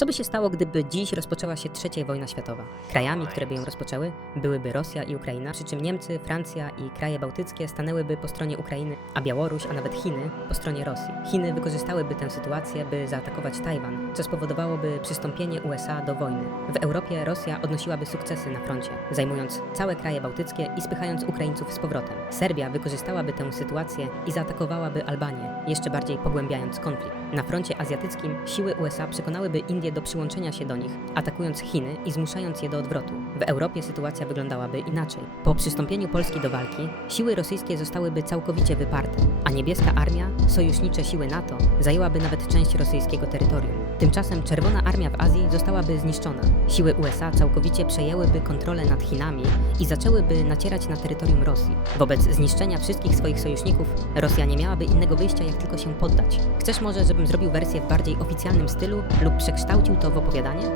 Co by się stało, gdyby dziś rozpoczęła się trzecia wojna światowa? Krajami, które by ją rozpoczęły, byłyby Rosja i Ukraina, przy czym Niemcy, Francja i kraje bałtyckie stanęłyby po stronie Ukrainy, a Białoruś, a nawet Chiny po stronie Rosji. Chiny wykorzystałyby tę sytuację, by zaatakować Tajwan, co spowodowałoby przystąpienie USA do wojny. W Europie Rosja odnosiłaby sukcesy na froncie, zajmując całe kraje bałtyckie i spychając Ukraińców z powrotem. Serbia wykorzystałaby tę sytuację i zaatakowałaby Albanię, jeszcze bardziej pogłębiając konflikt. Na froncie azjatyckim siły USA przekonałyby Indie do przyłączenia się do nich, atakując Chiny i zmuszając je do odwrotu. W Europie sytuacja wyglądałaby inaczej. Po przystąpieniu Polski do walki, siły rosyjskie zostałyby całkowicie wyparte, a niebieska armia, sojusznicze siły NATO, zajęłaby nawet część rosyjskiego terytorium. Tymczasem Czerwona Armia w Azji zostałaby zniszczona. Siły USA całkowicie przejęłyby kontrolę nad Chinami i zaczęłyby nacierać na terytorium Rosji. Wobec zniszczenia wszystkich swoich sojuszników, Rosja nie miałaby innego wyjścia, jak tylko się poddać. Chcesz może, żebym zrobił wersję w bardziej oficjalnym stylu lub przekształcił to w opowiadanie?